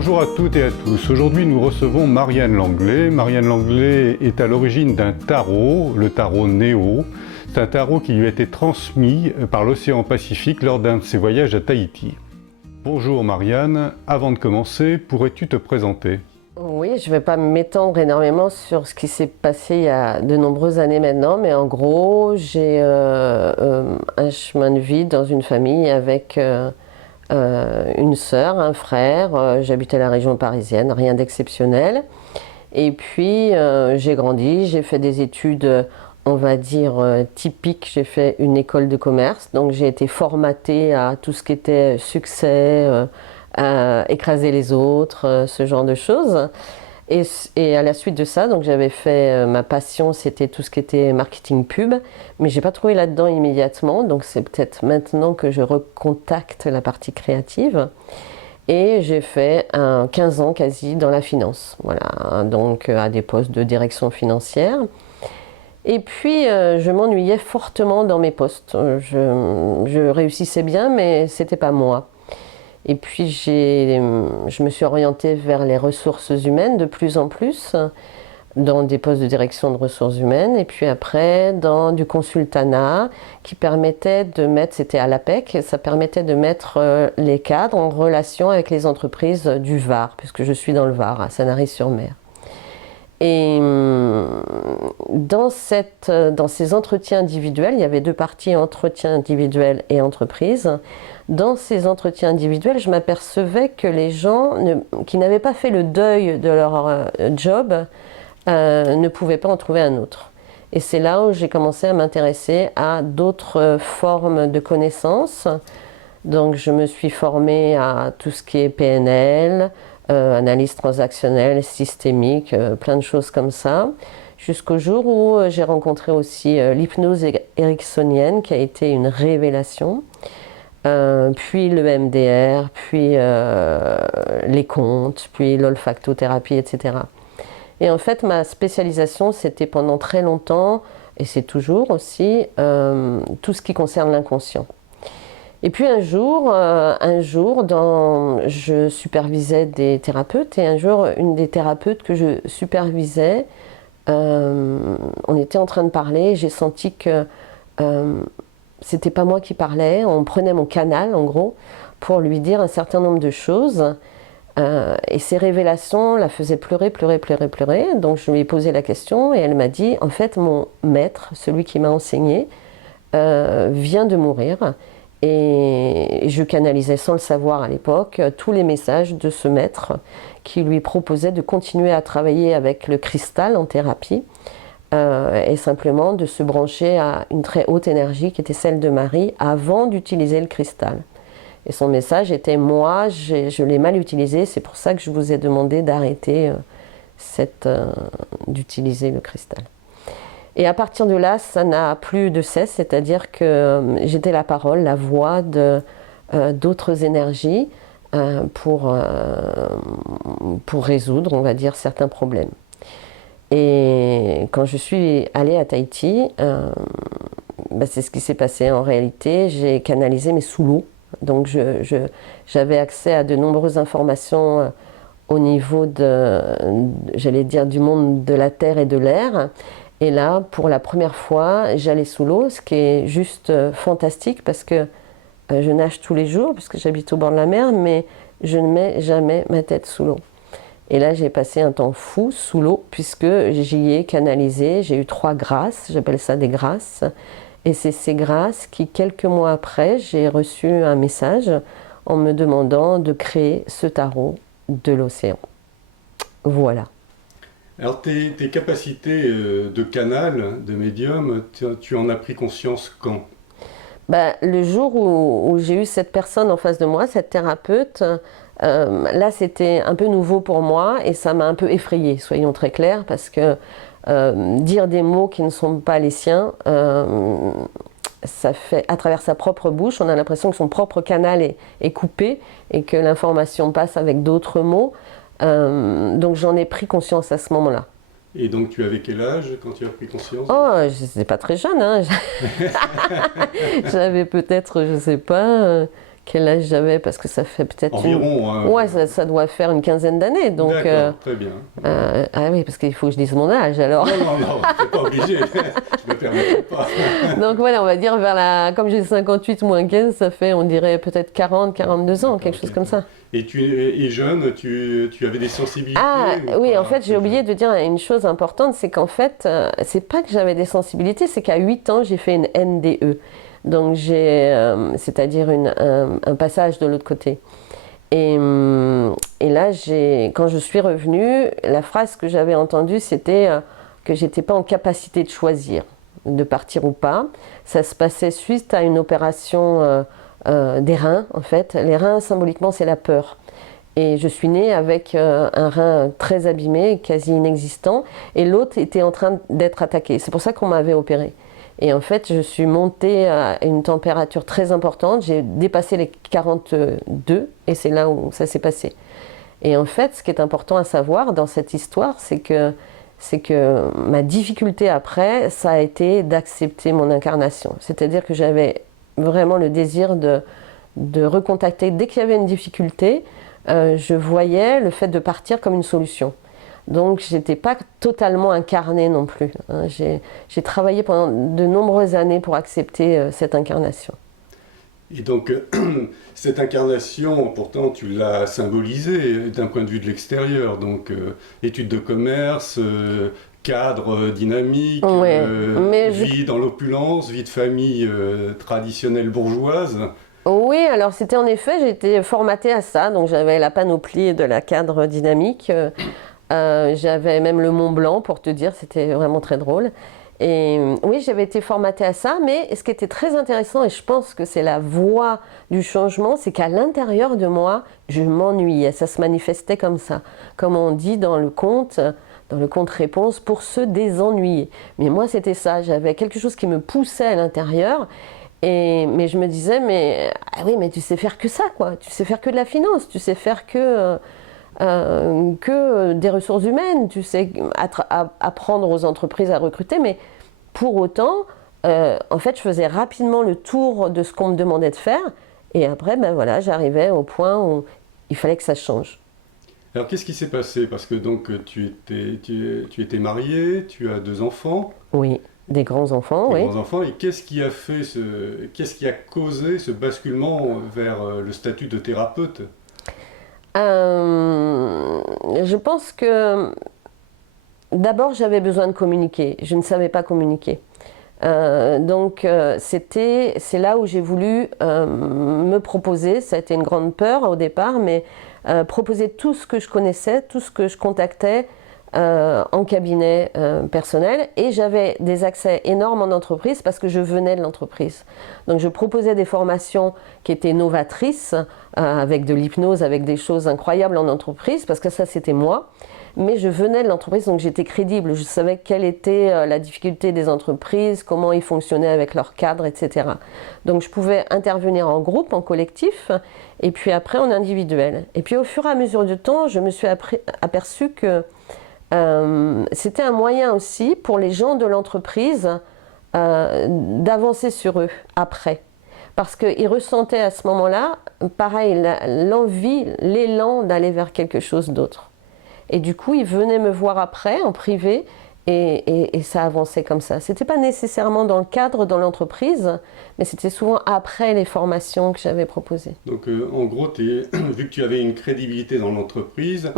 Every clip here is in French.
Bonjour à toutes et à tous. Aujourd'hui, nous recevons Marianne Langlais. Marianne Langlais est à l'origine d'un tarot, le tarot Néo. C'est un tarot qui lui a été transmis par l'océan Pacifique lors d'un de ses voyages à Tahiti. Bonjour Marianne, avant de commencer, pourrais-tu te présenter ? Oui, je ne vais pas m'étendre énormément sur ce qui s'est passé il y a de nombreuses années maintenant, mais en gros, j'ai un chemin de vie dans une famille avec une sœur, un frère. J'habitais la région parisienne, rien d'exceptionnel. Et puis, j'ai grandi, j'ai fait des études, on va dire, typiques. J'ai fait une école de commerce, donc j'ai été formatée à tout ce qui était succès, écraser les autres, ce genre de choses. Et à la suite de ça, donc j'avais fait ma passion, c'était tout ce qui était marketing pub, mais j'ai pas trouvé là-dedans immédiatement, donc c'est peut-être maintenant que je recontacte la partie créative. Et j'ai fait 15 ans quasi dans la finance, voilà, donc à des postes de direction financière. Et puis je m'ennuyais fortement dans mes postes. Je réussissais bien, mais c'était pas moi. Et puis je me suis orientée vers les ressources humaines de plus en plus, dans des postes de direction de ressources humaines, et puis après dans du consultanat qui permettait de mettre, c'était à l'APEC, ça permettait de mettre les cadres en relation avec les entreprises du Var, puisque je suis dans le Var, à Sanary-sur-Mer. Et dans ces entretiens individuels, il y avait deux parties, entretien individuel et entreprise. Dans ces entretiens individuels, je m'apercevais que les gens qui n'avaient pas fait le deuil de leur job ne pouvaient pas en trouver un autre. Et c'est là où j'ai commencé à m'intéresser à d'autres formes de connaissances. Donc je me suis formée à tout ce qui est PNL, analyse transactionnelle, systémique, plein de choses comme ça, jusqu'au jour où j'ai rencontré aussi l'hypnose ericksonienne qui a été une révélation, puis le MDR, puis les contes, puis l'olfactothérapie, etc. Et en fait, ma spécialisation, c'était pendant très longtemps, et c'est toujours aussi, tout ce qui concerne l'inconscient. Et puis un jour, je supervisais des thérapeutes, et un jour, une des thérapeutes que je supervisais, on était en train de parler, et j'ai senti que c'était pas moi qui parlais, on prenait mon canal en gros, pour lui dire un certain nombre de choses, et ces révélations la faisaient pleurer, donc je lui ai posé la question, et elle m'a dit, en fait, mon maître, celui qui m'a enseigné, vient de mourir. Et je canalisais sans le savoir à l'époque tous les messages de ce maître qui lui proposait de continuer à travailler avec le cristal en thérapie et simplement de se brancher à une très haute énergie qui était celle de Marie avant d'utiliser le cristal. Et son message était: moi, je l'ai mal utilisé, c'est pour ça que je vous ai demandé d'arrêter d'utiliser le cristal. Et à partir de là, ça n'a plus de cesse, c'est-à-dire que j'étais la parole, la voix d'autres énergies pour résoudre, on va dire, certains problèmes. Et quand je suis allée à Tahiti, c'est ce qui s'est passé en réalité. J'ai canalisé mes sous l'eau, donc j'avais accès à de nombreuses informations au niveau j'allais dire, du monde de la terre et de l'air. Et là, pour la première fois, j'allais sous l'eau, ce qui est juste fantastique parce que je nage tous les jours, puisque j'habite au bord de la mer, mais je ne mets jamais ma tête sous l'eau. Et là, j'ai passé un temps fou sous l'eau, puisque j'y ai canalisé, j'ai eu 3 grâces, j'appelle ça des grâces. Et c'est ces grâces qui, quelques mois après, j'ai reçu un message en me demandant de créer ce tarot de l'océan. Voilà. Alors tes capacités de canal, de médium, tu en as pris conscience quand ? Le jour où j'ai eu cette personne en face de moi, cette thérapeute, là c'était un peu nouveau pour moi et ça m'a un peu effrayée, soyons très clairs, parce que dire des mots qui ne sont pas les siens, ça fait, à travers sa propre bouche, on a l'impression que son propre canal est coupé et que l'information passe avec d'autres mots. Donc j'en ai pris conscience à ce moment-là. Et donc tu avais quel âge quand tu as pris conscience ? Oh, je n'étais pas très jeune, hein. J'avais peut-être, je ne sais pas, quel âge j'avais, parce que ça fait peut-être... Environ. Ouais, ça doit faire une quinzaine d'années. D'accord, très bien. Ah oui, parce qu'il faut que je dise mon âge, alors. Non, t'es pas obligé, je me permets pas. Donc voilà, on va dire comme j'ai 58 moins 15, ça fait, on dirait peut-être 40, 42 ans, quelque chose comme ça. Et tu es jeune, tu avais des sensibilités? Ah oui, pas? en fait, j'ai oublié de dire une chose importante, c'est qu'en fait, c'est pas que j'avais des sensibilités, c'est qu'à 8 ans, j'ai fait une NDE. Donc c'est-à-dire un passage de l'autre côté. Et là, quand je suis revenue, la phrase que j'avais entendue, c'était que j'étais pas en capacité de choisir, de partir ou pas. Ça se passait suite à une opération des reins, en fait. Les reins, symboliquement, c'est la peur. Et je suis née avec un rein très abîmé, quasi inexistant, et l'autre était en train d'être attaqué. C'est pour ça qu'on m'avait opérée. Et en fait, je suis montée à une température très importante. J'ai dépassé les 42 et c'est là où ça s'est passé. Et en fait, ce qui est important à savoir dans cette histoire, c'est que ma difficulté après, ça a été d'accepter mon incarnation. C'est-à-dire que j'avais vraiment le désir de recontacter. Dès qu'il y avait une difficulté, je voyais le fait de partir comme une solution. Donc, je n'étais pas totalement incarnée non plus. J'ai travaillé pendant de nombreuses années pour accepter cette incarnation. Et donc, cette incarnation, pourtant, tu l'as symbolisée d'un point de vue de l'extérieur. Donc, études de commerce, cadre dynamique, vie dans l'opulence, vie de famille traditionnelle bourgeoise. Oui, alors c'était en effet, j'étais formatée à ça. Donc, j'avais la panoplie de la cadre dynamique. J'avais même le Mont Blanc, pour te dire, c'était vraiment très drôle. Et oui, j'avais été formatée à ça, mais ce qui était très intéressant, et je pense que c'est la voie du changement, c'est qu'à l'intérieur de moi, je m'ennuyais. Ça se manifestait comme ça. Comme on dit dans le conte réponse, pour se désennuyer. Mais moi, c'était ça. J'avais quelque chose qui me poussait à l'intérieur. Mais je me disais, ah oui, mais tu sais faire que ça, quoi. Tu sais faire que de la finance, tu sais faire que des ressources humaines, tu sais apprendre aux entreprises à recruter, mais pour autant, en fait, je faisais rapidement le tour de ce qu'on me demandait de faire, et après, ben voilà, j'arrivais au point où il fallait que ça change. Alors, qu'est-ce qui s'est passé? Parce que donc, tu étais mariée, tu as 2 enfants. Oui, des grands-enfants, oui. Des grands-enfants, et qu'est-ce qui a causé ce basculement vers le statut de thérapeute? Je pense que d'abord j'avais besoin de communiquer. Je ne savais pas communiquer. Donc c'est là où j'ai voulu me proposer. Ça a été une grande peur au départ, mais proposer tout ce que je connaissais, tout ce que je contactais en cabinet personnel, et j'avais des accès énormes en entreprise parce que je venais de l'entreprise. Donc je proposais des formations qui étaient novatrices, avec de l'hypnose, avec des choses incroyables en entreprise, parce que ça c'était moi, mais je venais de l'entreprise, donc j'étais crédible, je savais quelle était la difficulté des entreprises, comment ils fonctionnaient avec leurs cadres, etc. Donc je pouvais intervenir en groupe, en collectif, et puis après en individuel. Et puis au fur et à mesure du temps, je me suis aperçue que c'était un moyen aussi pour les gens de l'entreprise d'avancer sur eux après. Parce qu'ils ressentaient à ce moment-là, pareil, l'envie, l'élan d'aller vers quelque chose d'autre. Et du coup, ils venaient me voir après, en privé, et ça avançait comme ça. C'était pas nécessairement dans le cadre, dans l'entreprise, mais c'était souvent après les formations que j'avais proposées. Donc en gros, vu que tu avais une crédibilité dans l'entreprise,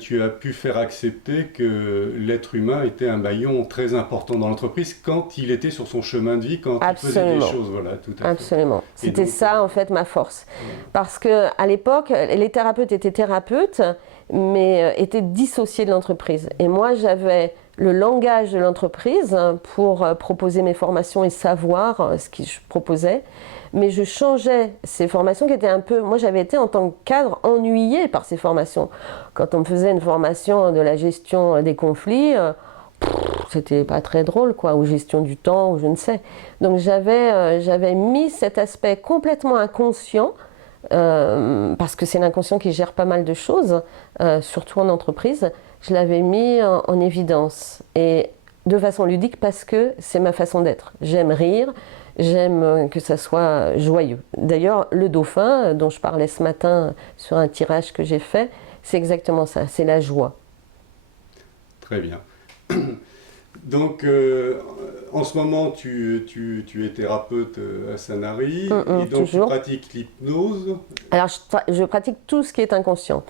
tu as pu faire accepter que l'être humain était un maillon très important dans l'entreprise quand il était sur son chemin de vie, quand il faisait des choses. Voilà, tout à fait. Absolument. C'était ça en fait ma force. Parce qu'à l'époque, les thérapeutes étaient thérapeutes, mais étaient dissociés de l'entreprise. Et moi, j'avais le langage de l'entreprise pour proposer mes formations et savoir ce que je proposais. Mais je changeais ces formations qui étaient un peu... Moi, j'avais été en tant que cadre ennuyée par ces formations. Quand on me faisait une formation de la gestion des conflits, c'était pas très drôle, quoi, ou gestion du temps, ou je ne sais. Donc j'avais mis cet aspect complètement inconscient, parce que c'est l'inconscient qui gère pas mal de choses, surtout en entreprise. Je l'avais mis en évidence, et de façon ludique parce que c'est ma façon d'être. J'aime rire, j'aime que ça soit joyeux. D'ailleurs, le dauphin, dont je parlais ce matin sur un tirage que j'ai fait, c'est exactement ça, c'est la joie. Très bien. Donc, en ce moment, tu es thérapeute à Sanary, et donc toujours. tu pratiques l'hypnose. Alors, je pratique tout ce qui est inconscient.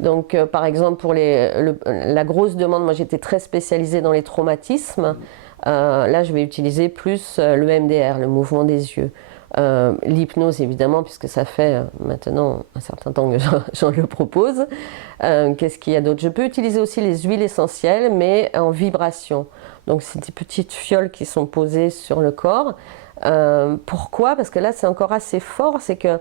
Donc, par exemple, pour la grosse demande, moi j'étais très spécialisée dans les traumatismes. Là, je vais utiliser plus le MDR, le mouvement des yeux. L'hypnose, évidemment, puisque ça fait maintenant un certain temps que j'en le propose. Qu'est-ce qu'il y a d'autre? Je peux utiliser aussi les huiles essentielles, mais en vibration. Donc, c'est des petites fioles qui sont posées sur le corps. Pourquoi? Parce que là, c'est encore assez fort. C'est que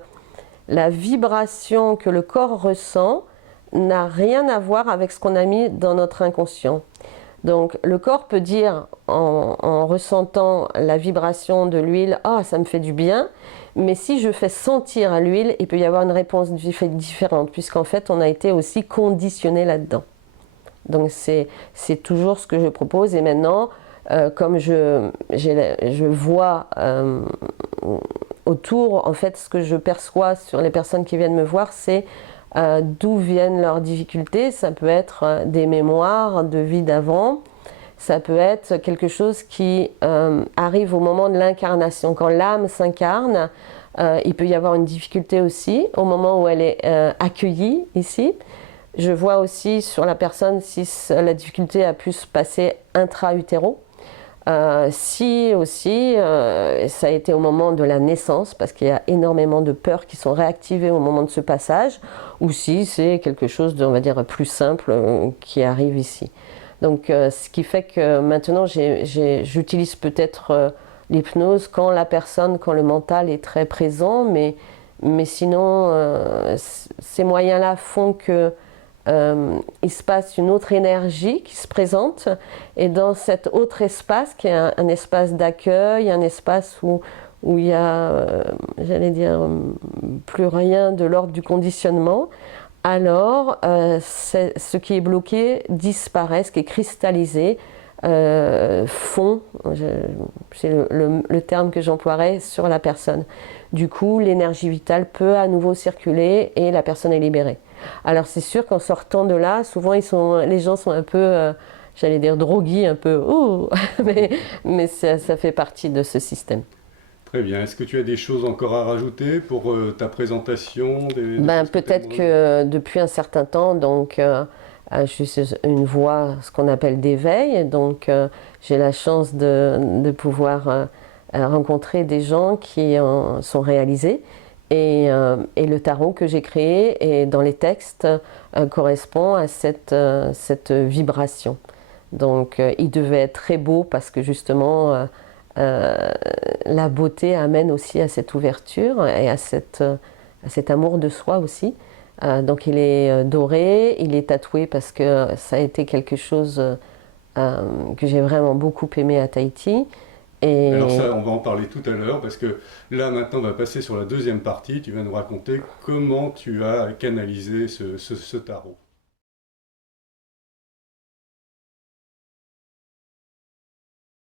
la vibration que le corps ressent n'a rien à voir avec ce qu'on a mis dans notre inconscient. Donc le corps peut dire en ressentant la vibration de l'huile, ah ça me fait du bien, mais si je fais sentir à l'huile, il peut y avoir une réponse différente, puisqu'en fait on a été aussi conditionné là-dedans. Donc c'est toujours ce que je propose, et maintenant comme je vois autour, en fait ce que je perçois sur les personnes qui viennent me voir, c'est d'où viennent leurs difficultés. Ça peut être des mémoires de vie d'avant, ça peut être quelque chose qui arrive au moment de l'incarnation. Quand l'âme s'incarne, il peut y avoir une difficulté aussi au moment où elle est accueillie ici. Je vois aussi sur la personne si la difficulté a pu se passer intra-utéro. Si aussi ça a été au moment de la naissance, parce qu'il y a énormément de peurs qui sont réactivées au moment de ce passage, ou si c'est quelque chose de, on va dire, plus simple qui arrive ici. Donc ce qui fait que maintenant j'utilise peut-être l'hypnose quand le mental est très présent, mais sinon ces moyens-là font que il se passe une autre énergie qui se présente, et dans cet autre espace qui est un espace d'accueil, un espace où il y a, j'allais dire, plus rien de l'ordre du conditionnement, alors ce qui est bloqué disparaît, ce qui est cristallisé fond, c'est le terme que j'emploierais, sur la personne. Du coup, l'énergie vitale peut à nouveau circuler et la personne est libérée. Alors c'est sûr qu'en sortant de là, souvent les gens sont un peu, j'allais dire drogués, un peu, oh mais ça fait partie de ce système. Très bien. Est-ce que tu as des choses encore à rajouter pour ta présentation Peut-être que depuis un certain temps, donc je suis une voie, ce qu'on appelle d'éveil, donc j'ai la chance de pouvoir rencontrer des gens qui en sont réalisés. Et le tarot que j'ai créé et dans les textes correspond à cette vibration. Donc il devait être très beau parce que justement la beauté amène aussi à cette ouverture et à cet amour de soi aussi. Donc il est doré, il est tatoué parce que ça a été quelque chose que j'ai vraiment beaucoup aimé à Tahiti. Et alors ça, on va en parler tout à l'heure, parce que là, maintenant, on va passer sur la deuxième partie. Tu vas nous raconter comment tu as canalisé ce tarot.